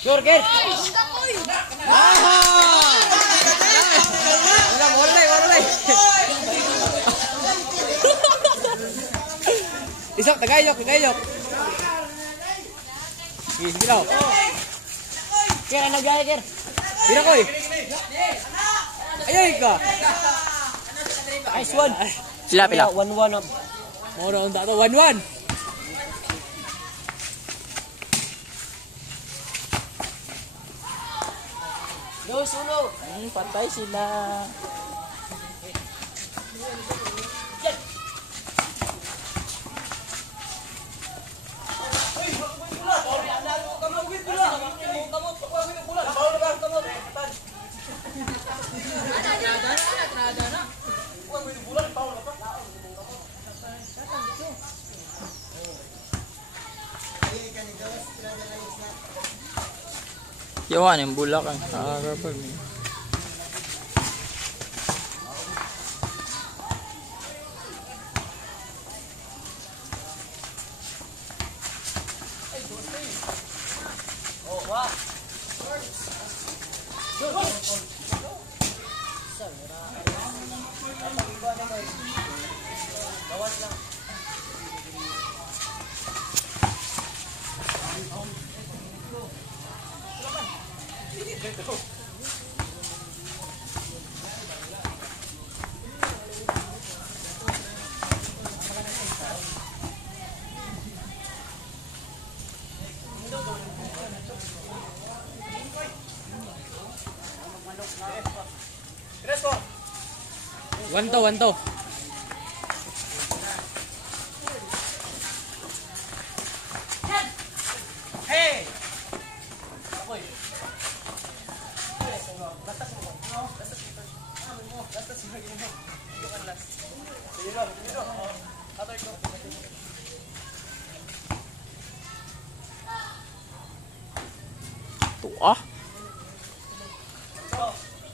Jorger. Wala. Isok, tagayok. Sige daw. Ker, ano gaya, Ker? Tira ko eh. Ayoy ka. Nice one. Sila pila. 1-1 up. Moro on dato 1-1. Go solo. Patay sila. Yawan yung bulak ang nakakapag niya. One to. Hey. Tuah.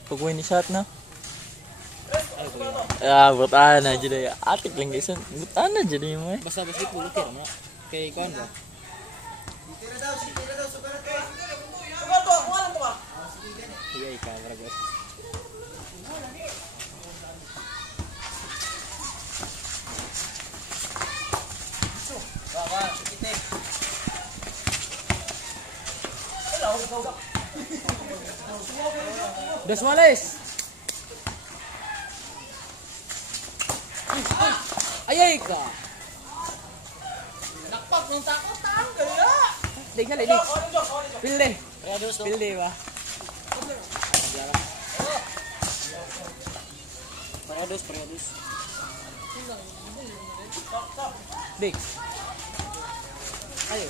Pag ni shot na. Butaan na jadi atik lang guys. Butaan na jadi mo eh. Basta basketball okay na. Kay kuan ba? Tira daw sugarat kay. Kuha to ba? Sige ka bro. Baba, kite. Dos Wales. Ayay ka. Nakpak ng takot tanggal na. Tingnan ini. Pilde ba? Parados. Dik. Ayo.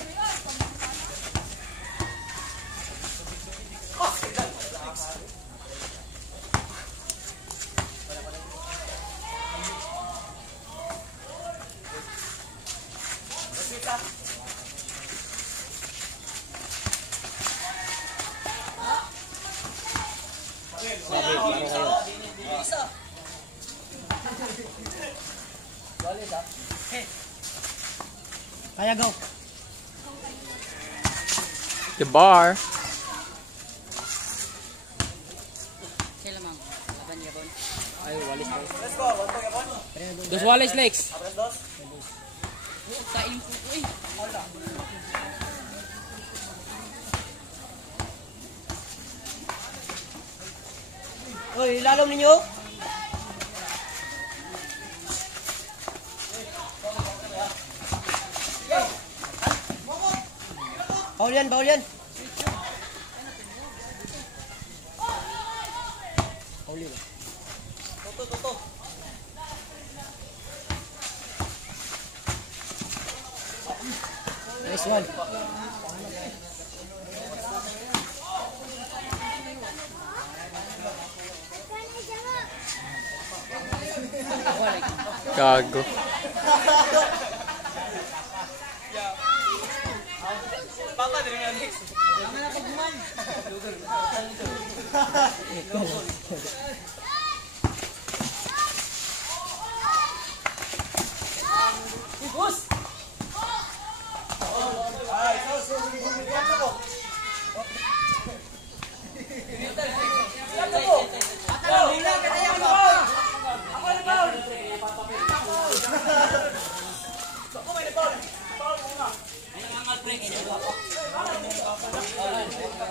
Kaya go. The bar. Sila mang laban yapon. Ay, Walis. Let's go. One to yapon. Dos Wales legs. Abres dos. Taing po uy. Oy, ilalom ninyo. Bawal yan. Huli ba? Toto. Nice one. Gago. Papa din nga next. Bus. Ay, so.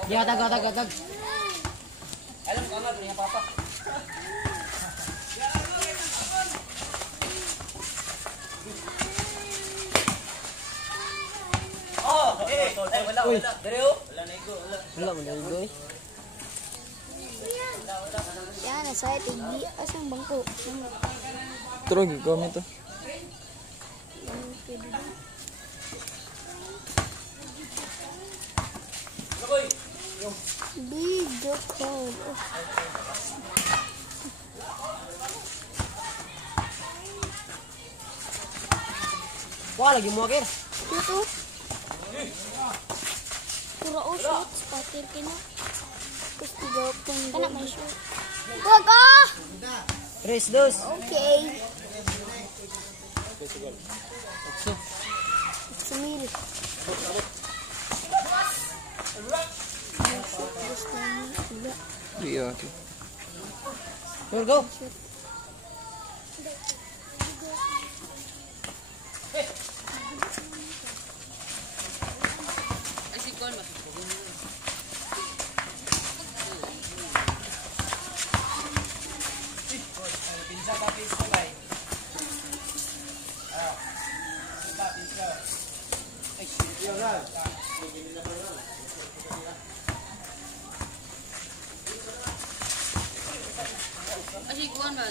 Ya, tag. Alam ka nga, niya papa. Oh, wala. Dere oh. Wala na igo, wala. Wala mo naligo eh. Yan, nasa tigdi. Asang bangko? Terus gamit to. Video call. Wah, lagi mau akhir. Ito. Pura usot. Patir kina. Tapos tigawag kong anak may shoot. Huwag ka! 3, 2. Okay. Sumil. Iya, okay. Here go. Ay, si Kon, Ay, si Kon, ba?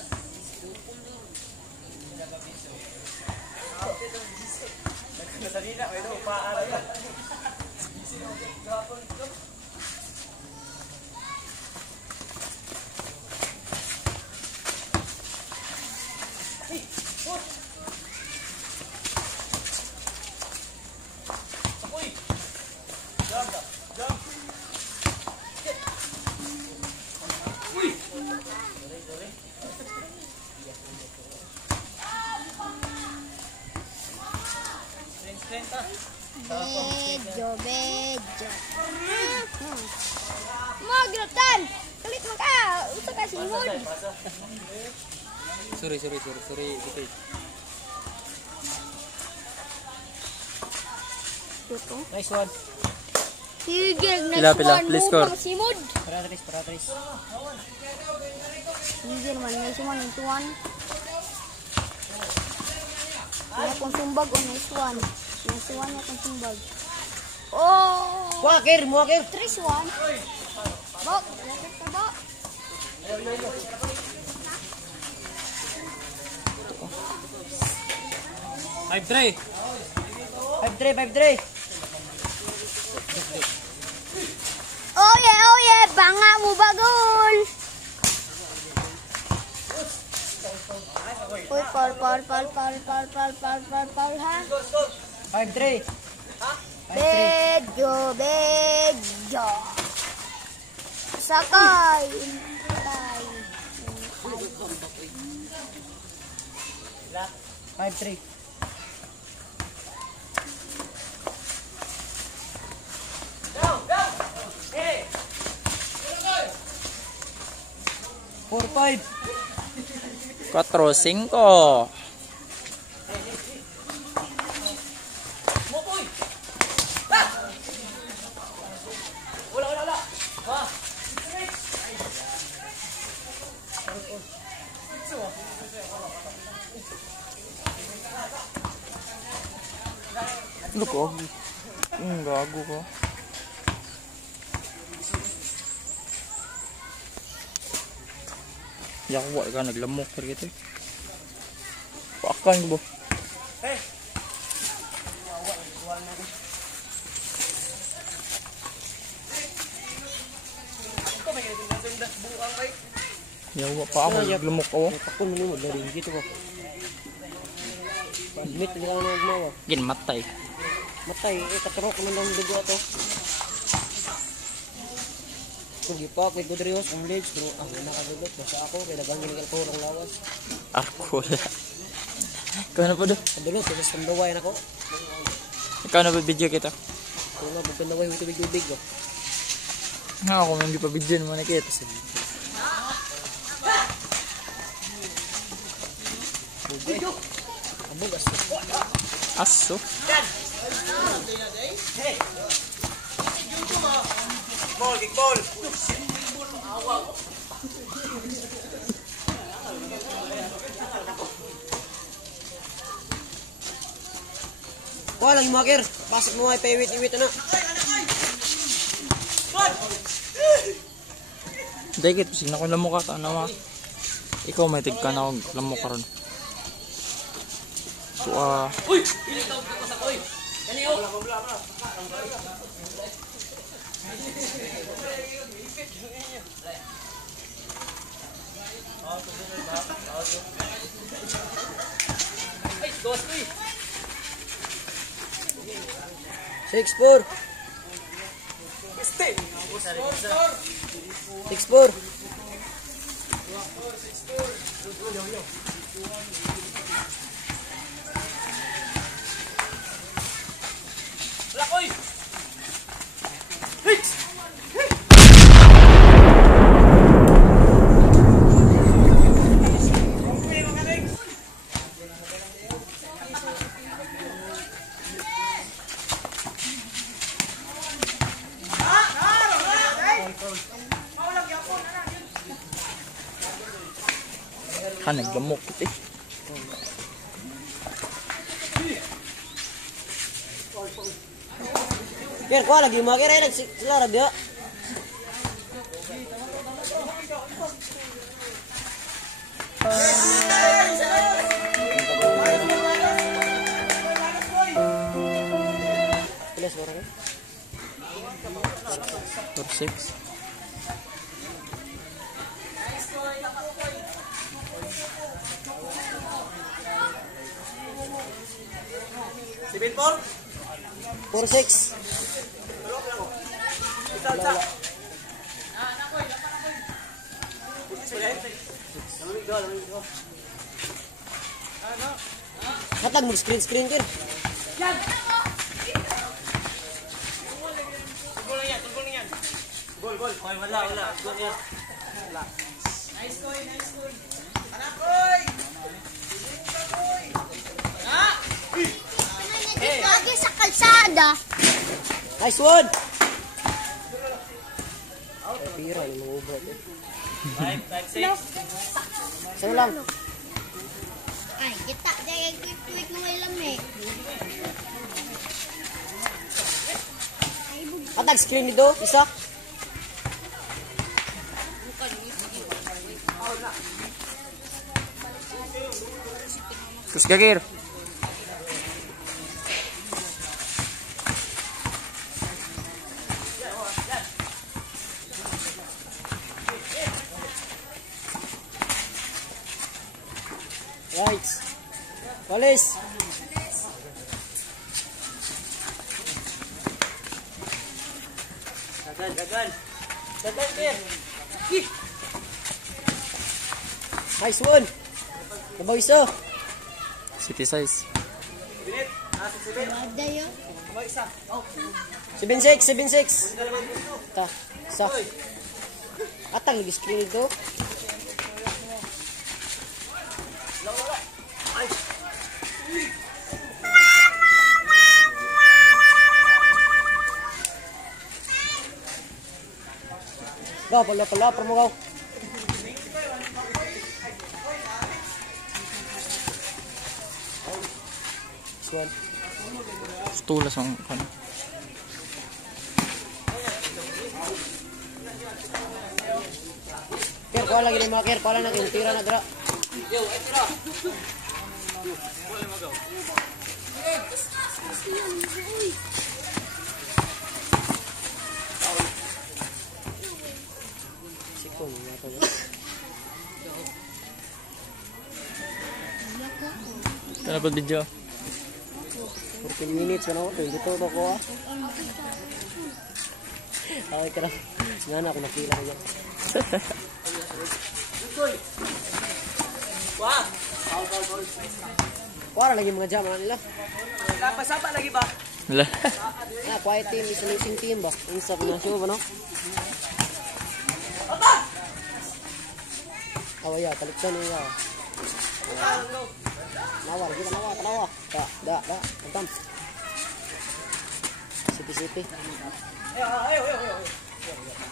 Bejo. Magratan. Kalit mo ka. Usa ka singon. Sorry. Gitu. Ito. Nice one. Sige, Pila, please score. Simod. Para 3. Sige naman, nice one. Ito one. May akong sumbag o nice one. Nice one yung akong sumbag. Oh! Wah, akhir, mau akhir. 3-1. Bok, lapit ka ba? Five, 3. Oh yeah, banga mo bagol. Uy, pal, ha? 5, 3. Bejo. Sakay. 5, 3. Four, 5. 4-5. Lu kok? Gago ko. Yawa ka naglamok per gitu. Pakan ko. Yawa pa ako naglamok ko. Aku minum dari gitu kok. Limit lang ang nagmawa. Ginmatay. Matay, katurok naman ng dugo to. Kung gipak, may good rios, ang legs, pero nakadugot. Basta ako, kaya nagangin ng alkohol ang lawas. Arkola. Ikaw na po do? Kadulot, tapos pandawayan ako. Ikaw na ba video kita? Kung nga, magpandaway mo tubig-tubig ko. Nga ako hindi pa video naman nakita. Bugay. Abog, Aso. Hey! Kickball, kickball. Kuha lang yung makir. Pasok mo ay paiwit-iwit na. Dagit, pisig na ko lang mukha ta na ikaw may tigka na ako lang mukha ron. So, Uy! Ilitaw ko sa koy. Kaniyo. Ay, gawas ko eh. 6-4. 6-4. Lakoy! naglamok ito eh. Kaya kuha lagi mo kaya rin sila rabyo. Pilas orang ni? 4-6. Si Binpor? 4-6. Hatag mo screen kin. Gol. Koy, wala. Gol yan. Nice koy. Anak koy! Lagi sa kalsada. Nice one. Pira ni mga ubot eh. 5-6. Saan lang? Ay, kita dahil quick mo ilam eh. Hatag screen dito, isa. Terus gagir. Right. Police. Gagal. Kir. Nice one. Nabaw isa. City size. Binit. Nasa si Ben. Ada yun. Kamay isa. 7-6. Ta. Sa. Atang lagi screen dito. Gaw, pala, promogaw. Swan. Tulas ang kan. Kaya kuha lagi ni mga kaya, pala natin, tira na dra. Sikon, yata na. 'Video. 14 minutes ano, 22 to ko ah. Ay, kaya nga na ako nakila ko yan. Wah. Kuha lagi mga jam ano nila. Pasapa lagi ba? Wala. Quiet team, isolating team ba? Insap na show ba no? Awaya, taliksan niya. Nawar, kita nawa. Da. Antam. Sipi. Ayo. Sabi na.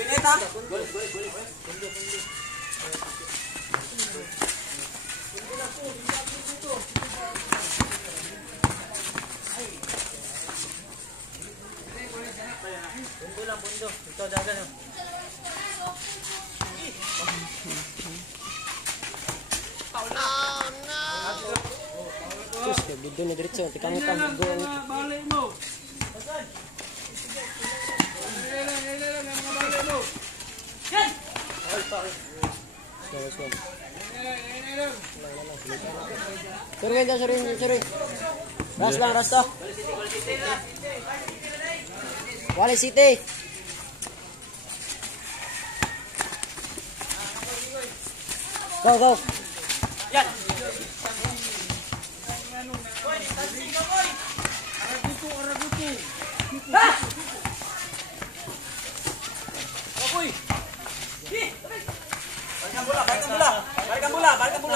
Pineta. Bundo lang, bundo. Ito dagan. Sus, kaya budo na diretso. Tikangit ang budo. Balay mo. Sorry. Ras lang, ras to. Wali City. Go. Yan. Oy. Balik ang bola.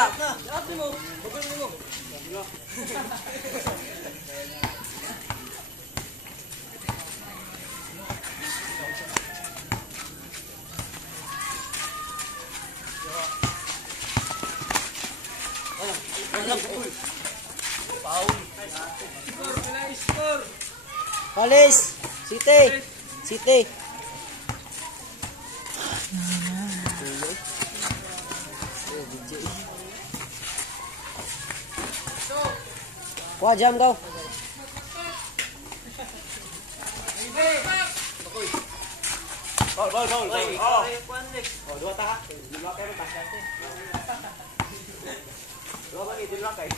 Walis City. Kuha jam go. Ball. Oh, dua ta. Dua kayo ta. Dua ba ni dua kayo?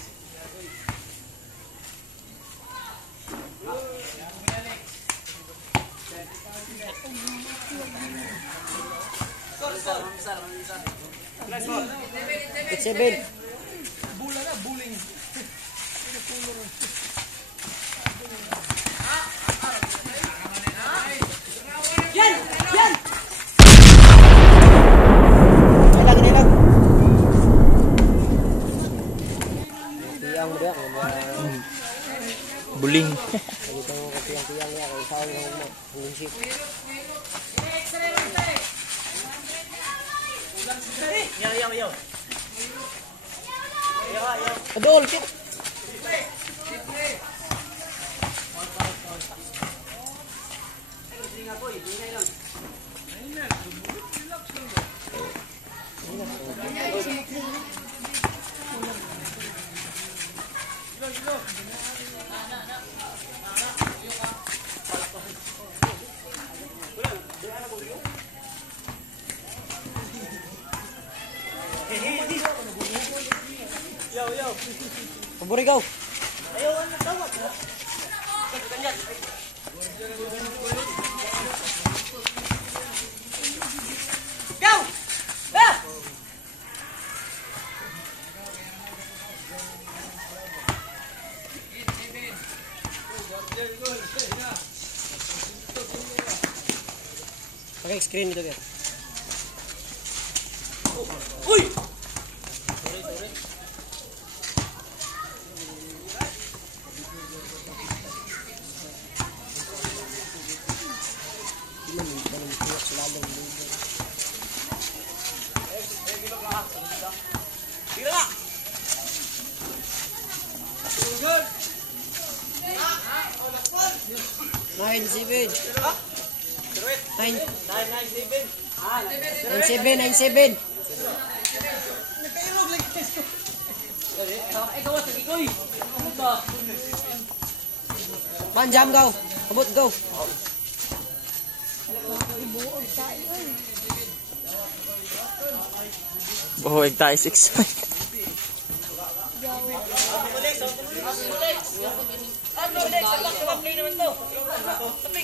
It's 7. Nilang. Tiyang mo dia. Buling. Dito mo ko tiyang niya kay saon mo. Ang shit. Yo. Adol, shit. Yo. Paborigaw. Ayaw na tawag. Go! Ah! Pakai screen itu ya. Uy! Nine seven. Nine 7. Panjam go. Abot go. Buhuig tayo 6. Jawa.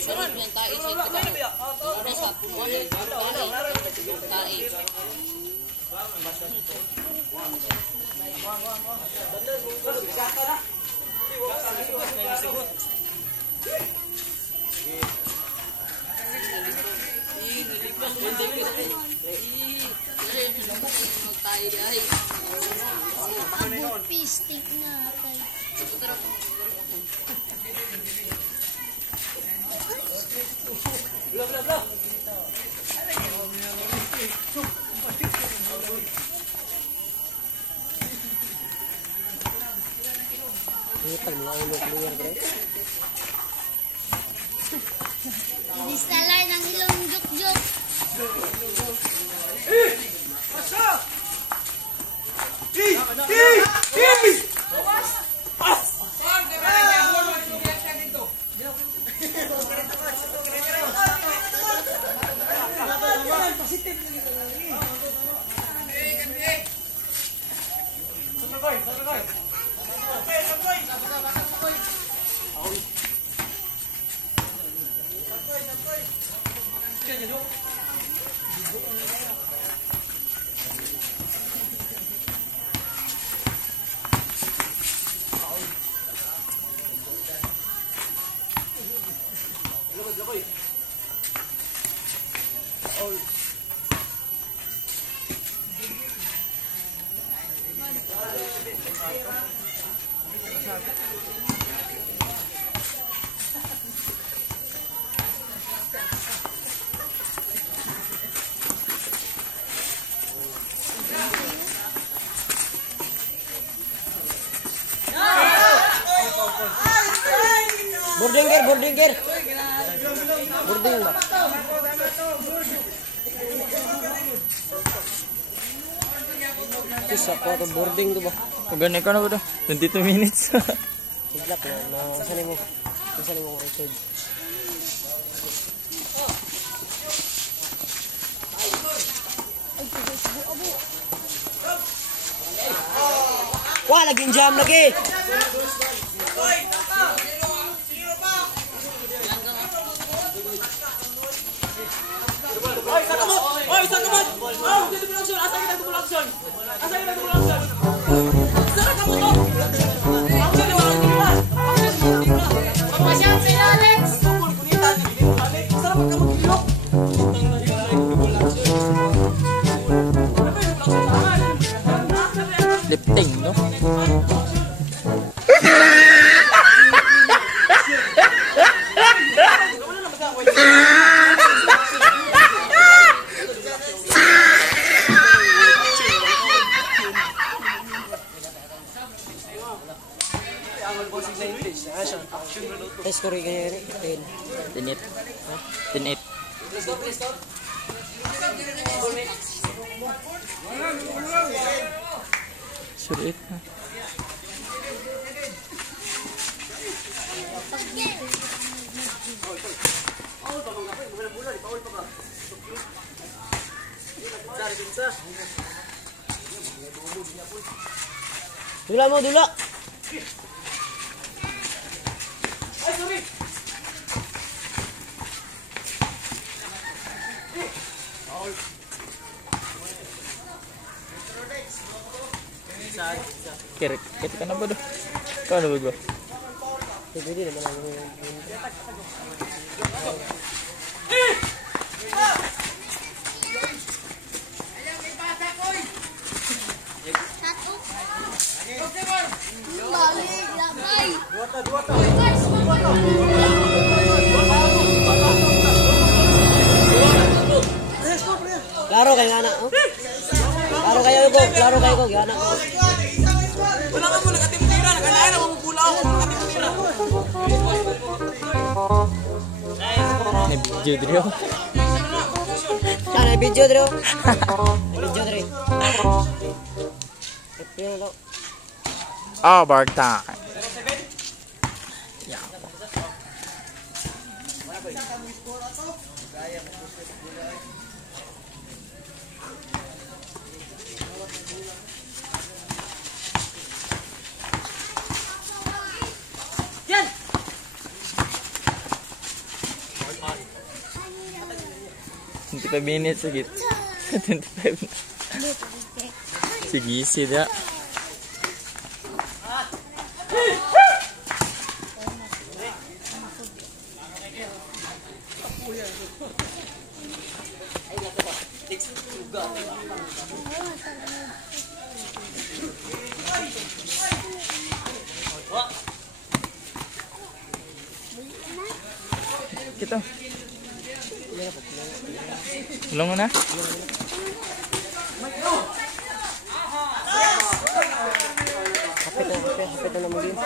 Sarap yan tayo sa ito. Ano sa puwan eh. Tae. Tae ay. Abo pistik na kay. Hitag mga ulo clear bro. Distalay ng ilong juk-juk. Boarding gear. Boarding ba? Isa po ito boarding to ba? Ganun ka na ba ito? 22 minutes. Siglap na. Sanin mo record. Wah, laging jam lagi. Lifting, no? Score kaya rin. 10-8. 10-8. Sulit na. Dula mo, dula. Kirik. Kita ka na ba doon? Kano ba ba? Pwede naman ang Balik, lakay. Klaro kayo anak, oh. Klaro kayo ko, anak. Wala ka mo, nakatimtira. Naganayan ako mabula ako. Nakatimtira. May video dito. Sana video dito. Video dito. Pero Overtime. Yeah. 25 minutes. Sige. 25 na. Sige, sida. Kita. Tulong mo na. Hapit na naman din.